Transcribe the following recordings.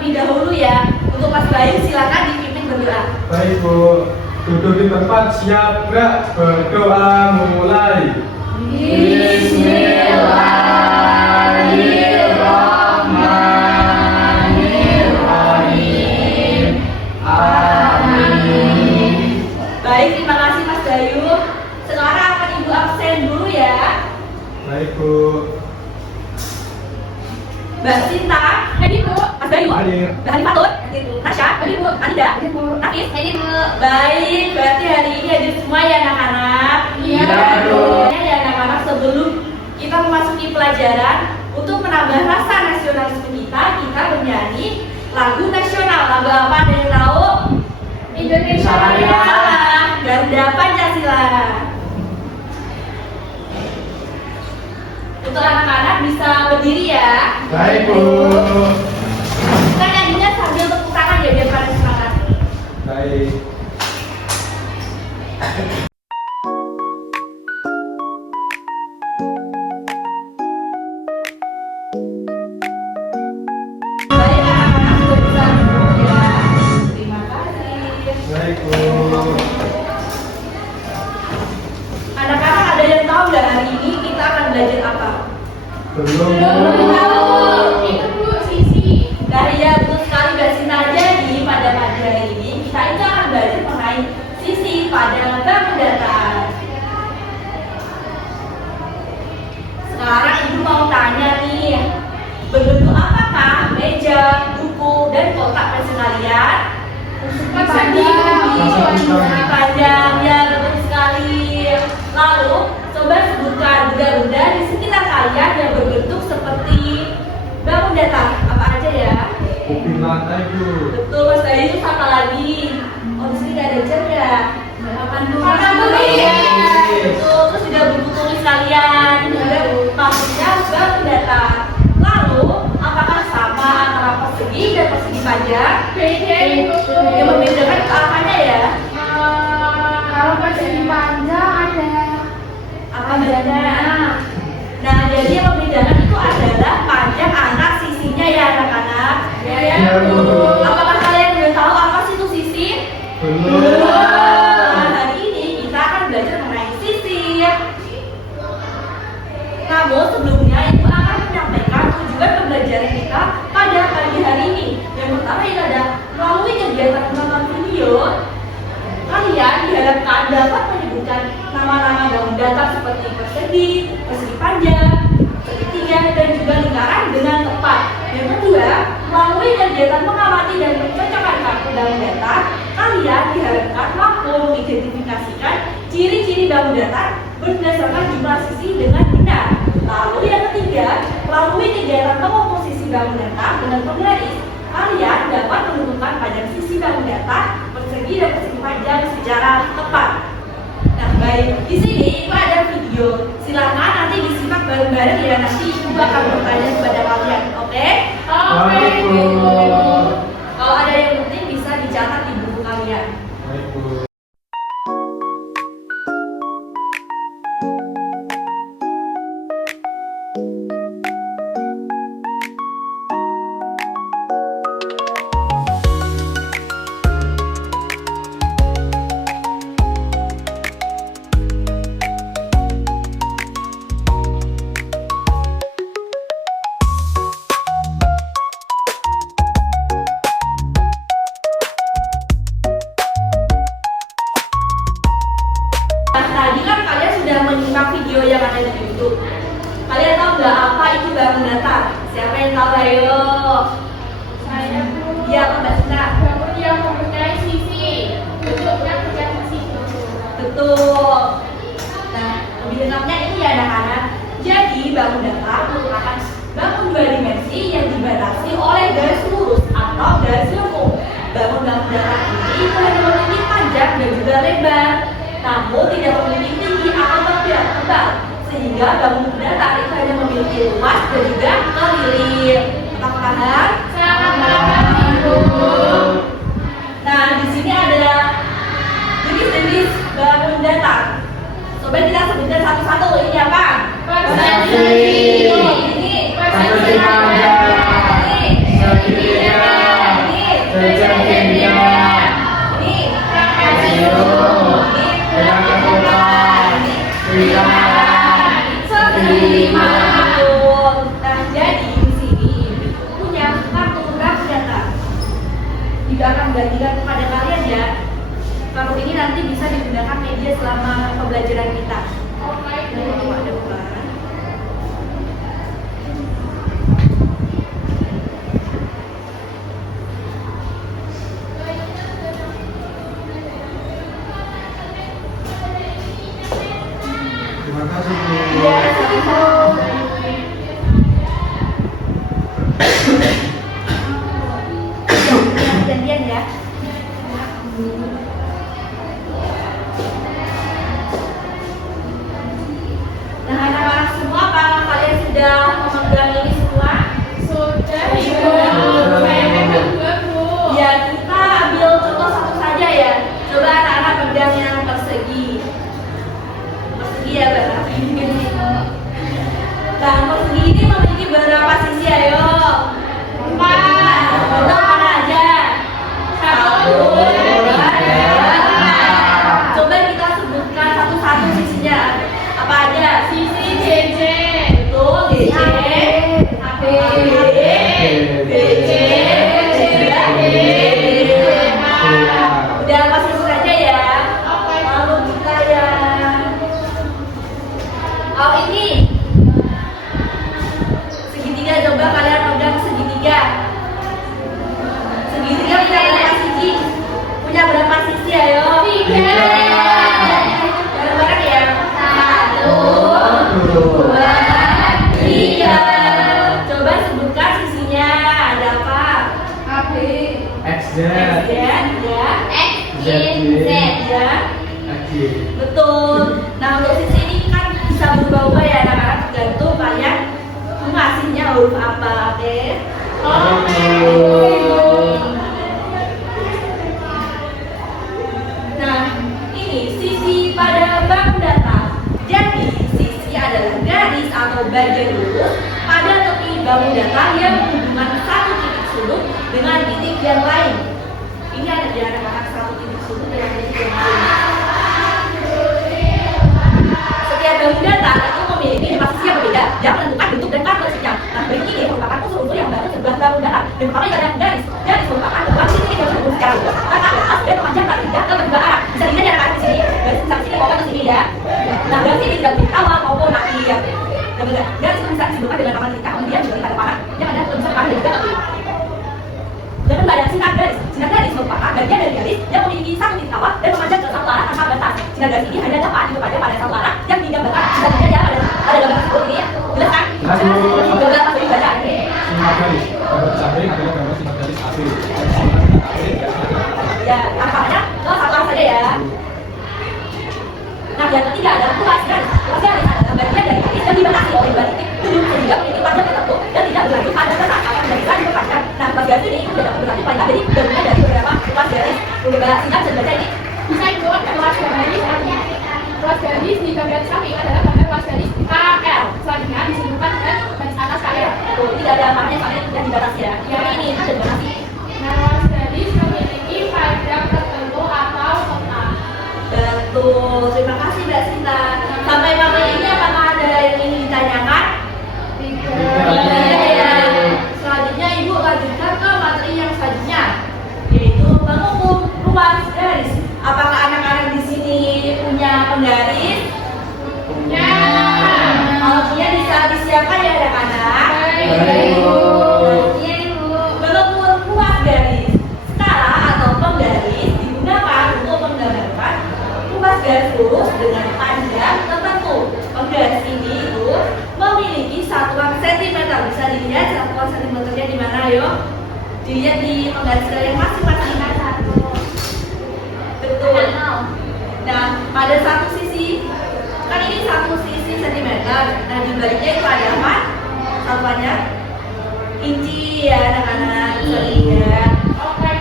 terlebih dahulu ya. Untuk Mas Bayu silakan dipimpin berdoa. Baik Bu, duduk di tempat, siap gerak, berdoa mulai. Bismillahirrahmanirrahim. Amin. Baik, terima kasih Mas Bayu. Sekarang akan Ibu absen dulu ya. Baik Bu. Mbak Sinta, hadir Bu. Mas Bayu, Hadir. Mbak Hanifah Tut, hadir Bu. Nasya, hadir Bu. Anida, hadir Bu. Nafis, hadir Bu. Baik, berarti hari ini hadir semua ya anak-anak. Iya, Bu. Ya anak-anak, sebelum kita memasuki pelajaran, untuk menambah rasa nasionalisme kita bernyanyi lagu nasional. Lagu apa ada yang tahu? Indonesia Raya. Salah, Garuda Pancasila. Untuk anak-anak bisa berdiri ya. Baik Bu. Kita nyanyinya sambil tepuk tangan ya biar pada semangat. Baik. Baik anak-anak sudah bisa duduk ya. Terima kasih. Baik Bu. Anak-anak ada yang tahu nggak hari ini kita akan belajar apa? Belum Belum Bu. tahu. Itu Bu, Sisi. Nah ya betul sekali Mbak Sinta. Jadi pada pagi hari ini kita itu akan belajar mengenai sisi pada bangun datar. Sekarang Ibu mau tanya nih, berbentuk apakah meja, buku, dan kotak pensil kalian? Panjang ya, betul sekali. Lalu coba sebutkan benda-benda di sekitar kalian yang berbentuk seperti bangun datar. Apa aja ya? Kuping lantai Bu. Betul Mas Bayu, sama lagi. Oh di sini nggak ada jam ya? Papan tulis. Iya. Betul, terus juga buku tulis kalian. Juga maksudnya bangun datar. Lalu apakah sama antara persegi dan persegi panjang? Beda Ibu. Yang membedakan itu apanya ya? Kalau persegi panjang ada Apa bedanya? Nah, jadi yang membedakan itu adalah panjang anak sisinya ya anak-anak. Iya Bu. Apakah kalian sudah tahu apa sih itu sisi? Belum. Nah, hari ini kita akan belajar mengenai sisi. Namun sebelumnya Ibu akan menyampaikan tujuan pembelajaran kita pada pagi hari ini. Yang pertama itu ada melalui kegiatan menonton video, kalian diharapkan dapat menyebutkan nama-nama bangun datar seperti persegi, persegi panjang, segitiga, dan juga lingkaran dengan tepat. Yang kedua, melalui kegiatan mengamati dan mencocokkan kartu bangun datar, kalian diharapkan mampu mengidentifikasikan ciri-ciri bangun datar berdasarkan jumlah sisi dengan benar. Lalu yang ketiga, melalui kegiatan pengomposisi bangun datar dengan penggaris, kalian dapat menentukan panjang sisi bangun datar, persegi dan persegi panjang secara tepat. Nah, baik. Di sini Ibu ada video. Silakan nanti disimak bareng-bareng ya. Nanti Ibu akan bertanya kepada kalian. Oke? Baik Bu. Kalau ada yang penting bisa dicatat di buku kalian. Baik Bu. Nah, tadi kan kalian sudah menyimak video yang ada di YouTube. Kalian tahu nggak apa itu bangun datar? Siapa yang tahu? Ayo. Saya Bu. Iya, Mbak Sinta. Bangun yang mempunyai sisi. Bentuknya terlihat situ. Betul. Nah, lebih lengkapnya ini ya anak-anak. Jadi bangun datar merupakan bangun dua dimensi yang dibatasi oleh garis lurus atau garis lengkung. Bangun datar ini hanya memiliki panjang dan juga lebar, namun tidak memiliki tinggi atau tidak tebal, sehingga bangun datar itu hanya memiliki luas dan juga keliling. Apakah paham? Sangat paham Ibu. Nah, di sini ada jenis-jenis bangun datar. Coba kita sebutkan satu-satu. Ini apa? Persegi. Ini Persegi panjang. Ini Segitiga. juga akan bagikan kepada kalian ya. Kartu ini nanti bisa digunakan media selama pembelajaran kita. Oke, Ada bukan? Terima kasih Bu. Iya, sama-sama. Gantian ya. Nah, anak-anak semua, apakah kalian sudah memegang ini semua? sudah Ibu. Saya pegang juga Bu. Ya, kita ambil contoh satu saja ya. Coba anak-anak pegang yang persegi. Persegi ya, Mbak. Nah, persegi ini memiliki berapa sisi? Ayo. 4. Contoh mana aja? 1, 2, 3. Coba kita sebutkan satu-satu sisinya. Apa aja? Sisi JJ. Betul, DC, AB, BC, udah pasti saja ya. Lalu kita yang ini segitiga, coba kalian pegang segitiga. Segitiga punya berapa sisi? Punya berapa sisi? Ayo. 3. Bareng-bareng ya. 1, 2, 3. Coba sebutkan sisinya. Ada apa? AB. XZ. Ya, ya. X, Z, Y, Z. Ya. XY. Betul. Nah, untuk sisi ini kan bisa berubah-ubah ya anak-anak, tergantung kalian ngasihnya huruf apa, oke? Oke. Nah, ini sisi pada baku data. Jadi, sisi adalah garis atau bagian lurus pada tepi baku data yang menghubungkan satu titik sudut dengan titik yang lain. Ini ada di anak-anak satu titik sudut dengan titik yang lain. Setiap baku data itu memiliki sisi yang berbeda yang menentukan bentuk dan karakteristiknya. Nah, berikut ini merupakan unsur-unsur yang baru sebelah baku data dan pertama ada garis. Garis merupakan bentuk titik yang berbeda secara lurus, karena atas dan memanjang tidak ke kedua arah. Bisa dilihat ya anak-anak di sini. Garis besar sini maupun ke sini ya. Nah, garis ini tidak memiliki awal maupun akhir. Garis itu bisa disebutkan dengan nama titik, kemudian juga pada panah yang ada tulisan panah dan juga tepi. Jangan bayang sinar garis. Sinar garis merupakan bagian dari garis yang memiliki satu titik awal dan memanjang ke satu arah tanpa batas. Sinar garis ini hanya dapat diperpanjang pada satu arah yang digambarkan. Bisa dilihat ya ada gambar seperti ini. Jelas kan? Gambar apa yang dibaca? Sinar garis. Gambar samping adalah gambar sinar garis AB. Ya, tampaknya ke satu arah saja ya. Nah, yang ketiga adalah luas garis. Luas garis adalah bagian dari garis yang dibatasi oleh dua titik ujung sehingga memiliki panjang tertentu dan tidak berlanjut pada batas atau bisa diperpanjang. Nah, luas garis ini tidak berlanjut pada jadi gabungan dari beberapa luas garis. Udah singkat bisa baca ini. Bisa Ibu. Luas garis artinya luas garis di bagian samping adalah bagian luas garis KL. Selanjutnya disebutkan dengan garis atas KL. Tuh, tidak ada maknanya sampai yang dibatasi ya. Yang ini ada dibatasi. Nah, luas garis memiliki panjang tertentu atau tetap. Betul. Terima kasih Mbak Sinta. Sampai materi ini apakah ada yang ingin ditanyakan? Tidak ya. Selanjutnya Ibu lanjutkan ke materi yang selanjutnya, yaitu mengukur luas garis. Apakah anak-anak di sini punya penggaris? Punya. Kalau punya bisa disiapkan ya anak-anak. Baik, Ibu. Iya Ibu. Mengukur luas garis. Skala atau penggaris digunakan untuk menggambarkan luas garis lurus dengan panjang tertentu. Penggaris ini itu memiliki satuan sentimeter. Bisa dilihat satuan sentimeternya di mana, ayo? Dilihat di penggaris kalian masing-masing. Betul. Nah, pada satu sisi, kan ini satu sisi sentimeter. Nah, di baliknya itu ada apa? Satuannya inci ya, anak-anak. Bisa lihat. Oke.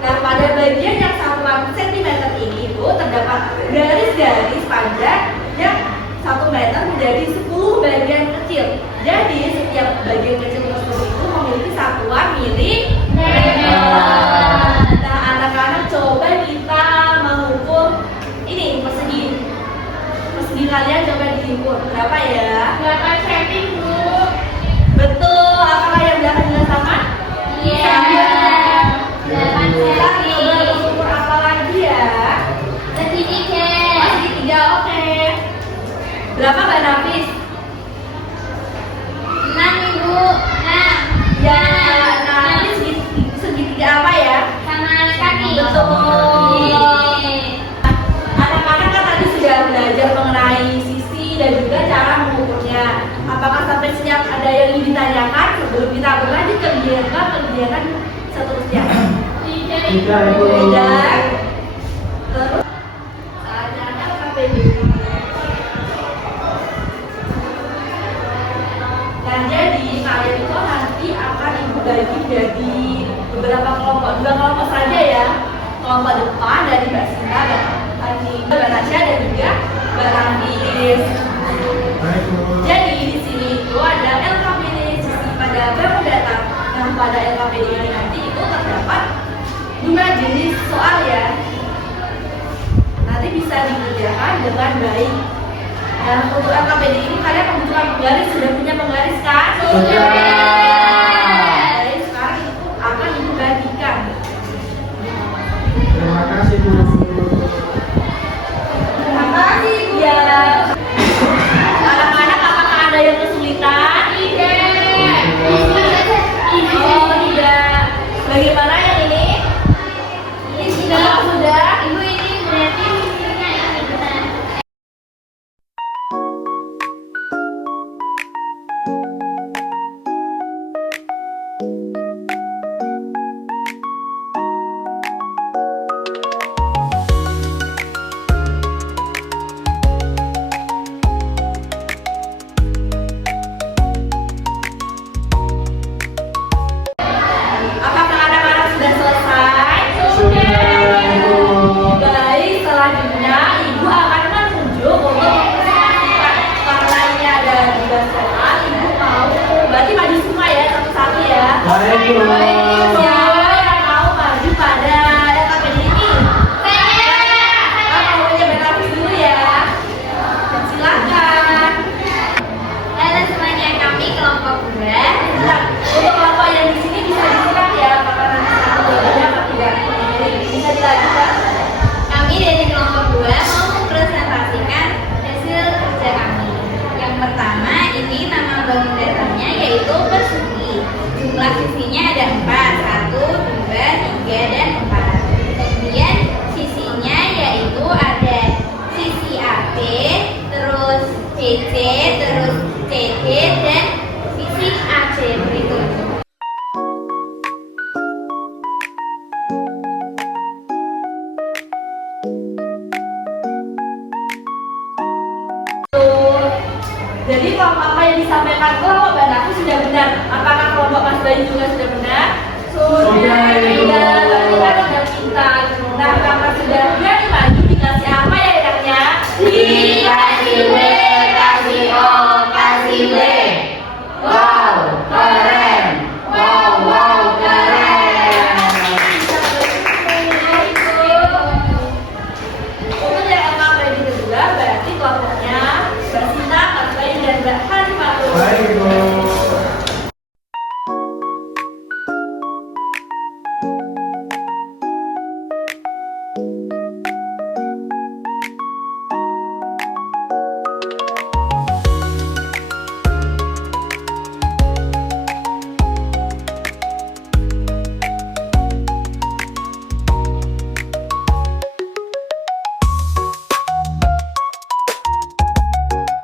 Nah, pada bagian yang satuan sentimeter ini itu terdapat garis-garis panjang yang 1 meter menjadi 10 bagian kecil. Jadi setiap bagian kecil tersebut itu memiliki satuan milimeter. Nah, anak-anak coba kita mengukur ini persegi. Persegi kalian coba diukur berapa ya? 8 cm, Bu. Betul. Apakah yang belakang juga sama? Iya. 8 cm. Berapa Mbak Nafis? 6 Ibu. 6. Ya, Nafis segitiga apa ya? Sama kaki. Betul. Anak-anak kan tadi sudah belajar mengenai sisi dan juga cara mengukurnya. Apakah sampai siap ada yang ingin ditanyakan sebelum kita berlanjut ke kegiatan seterusnya? Tidak, Ibu. Tidak. Terus saatnya LKPD. Nah, jadi kalian itu nanti akan ibu bagi jadi beberapa kelompok, 2 kelompok saja ya. Kelompok depan dari Mbak Sinta, Mbak Tasya dan juga Mbak Nafis. Baik, Bu. Jadi di sini itu ada LKPD sisi pada baru datang. Nah, pada LKPD ini nanti itu terdapat 2 jenis soal ya. Nanti bisa dikerjakan dengan baik. Nah, untuk LKPD ini kalian membutuhkan penggaris, sudah punya penggaris kan? Sudah. Baik, sekarang itu akan dibagikan. Terima kasih, Bu. Terima kasih, Bu. Ya. Anak-anak apakah ada yang kesulitan? Tidak. Oh, tidak. Bagaimana yang ini? Ini sudah. Apakah sudah? Ibu ini berarti sisinya ini benar. Apakah anak-anak sudah selesai? Sudah, Ibu. Baik, selanjutnya Ibu akan menunjuk untuk mempresentasikan. Karena ini ada 2 soal, Ibu mau berarti maju semua ya, satu-satu ya. Baik, Bu. Siapa yang mau maju pada LKPD ini? Mau coba Nafis dulu ya. Silakan. Halo semuanya, kami kelompok 2. Nah, untuk kelompok yang di sini bisa disimak ya, apakah nanti satu jawabannya apa tidak? Bisa dilanjutkan. Kami dari kelompok 2 mau mempresentasikan hasil kerja kami. Yang pertama, ini nama bangun datanya yaitu persegi. Jumlah sisinya ada 4, 1, 2, 3, dan 4. Kemudian sisinya yaitu ada sisi AB, terus CC, terus CD, dan sisi AC berikut. Jadi kelompok apa yang disampaikan kelompok Mbak Nafis sudah benar. Apakah kelompok Mas Bayu juga sudah benar? Sudah, Ibu. Berarti kan sudah pintar. Nah, karena sudah berani maju dikasih apa ya enaknya? Dikasih W, kasih O, kasih W. Wow, keren. Wow, wow, keren. Untuk yang LKPD kedua berarti kelompoknya Mbak Sinta, Mas Bayu dan Mbak Hanifatul. Baik, Bu.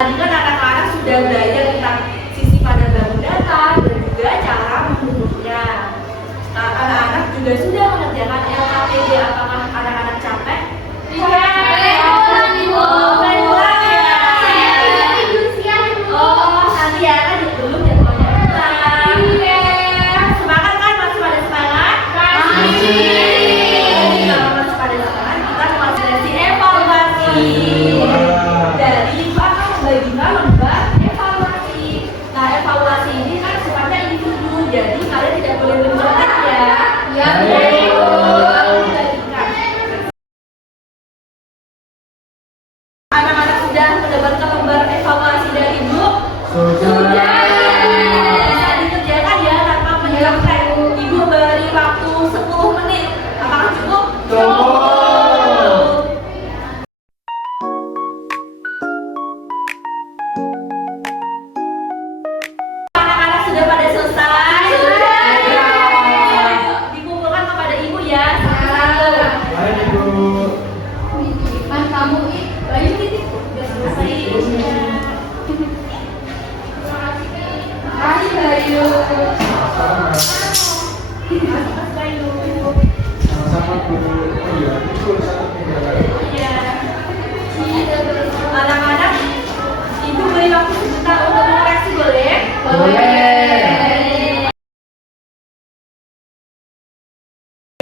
Tadi kan anak-anak sudah belajar tentang sisi pada bangun data dan juga cara menghubungnya. Nah, anak-anak juga sudah mengerjakan LKPD. Apakah anak-anak capek? Ulang, Ibu. Ulang ya. Saya tidur siang, Bu. Oh, nanti ya kan belum jadwalnya ulang. Semangat kan? Masih pada semangat? Masih. Jadi kalau masih pada semangat, kita masih sesi evaluasi. Jadi Ibu akan membagikan lomba evaluasi. Nah, evaluasi ini kan sifatnya individu, jadi kalian tidak boleh mencontek ya. Ya, Baik, Bu. Dibagikan.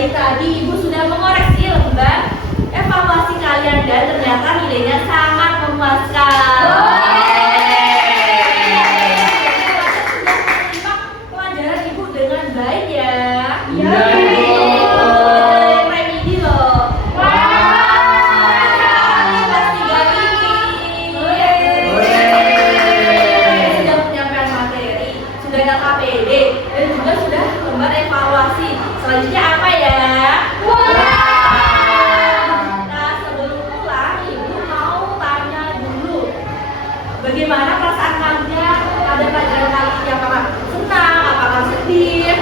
Tadi Ibu sudah mengoreksi lembar evaluasi kalian dan ternyata nilainya sangat memuaskan. Pelajaran Ibu dengan baik ya. Iya, Ibu. Ibu. Remedi loh. Kelas 3 ini. Sudah penyampaian materi, sudah ada KPD, dan juga sudah lembar evaluasi. Selanjutnya apa ya? Nah, sebelum pulang, Ibu mau tanya dulu, bagaimana perasaan kalian pada pelajaran kali ini? Apakah senang? Apakah sedih?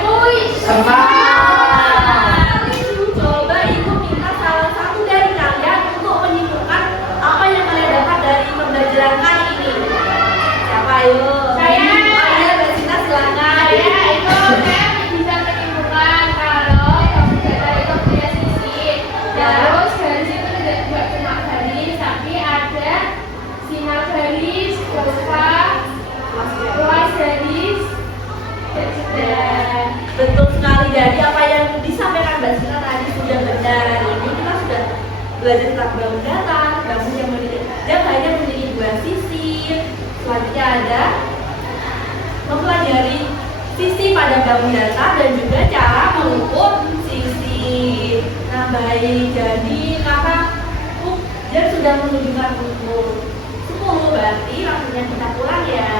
Senang. Coba Ibu minta salah satu dari kalian untuk menyimpulkan apa yang kalian dapat dari pembelajaran kali ini. Siapa ayo? Saya. Ayo, Mbak Sinta silakan. Saya bisa menyimpulkan kalau pembelajaran itu punya sisi. Terus dari situ tidak cuma garis, tapi ada sinar garis, kurva, luas garis, dan juga Betul sekali, dari apa yang disampaikan Mbak Sinta tadi sudah benar. Hari ini kita sudah belajar tentang bangun data, bangun yang hanya memiliki dua sisi. Selanjutnya ada mempelajari sisi pada bangun data dan juga cara mengukur sisi. Nah, baik, jadi kakak dia sudah menunjukkan ukur 10, berarti waktunya kita pulang ya.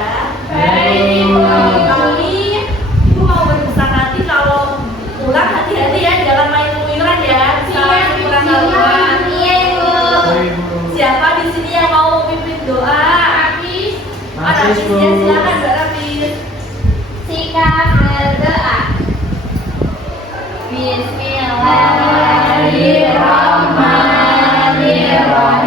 Baik, Ibu. Kami Ibu mau berpesan nanti kalau pulang hati-hati ya, jangan main kuyuran ya. Salah kurang haluan. Iya, Ibu. Ibu. Siapa di sini yang mau pimpin doa? Hafiz. Hafiz, Bu. Ya, silakan Mbak Rafis. Sikap berdoa. Bismillahirrahmanirrahim.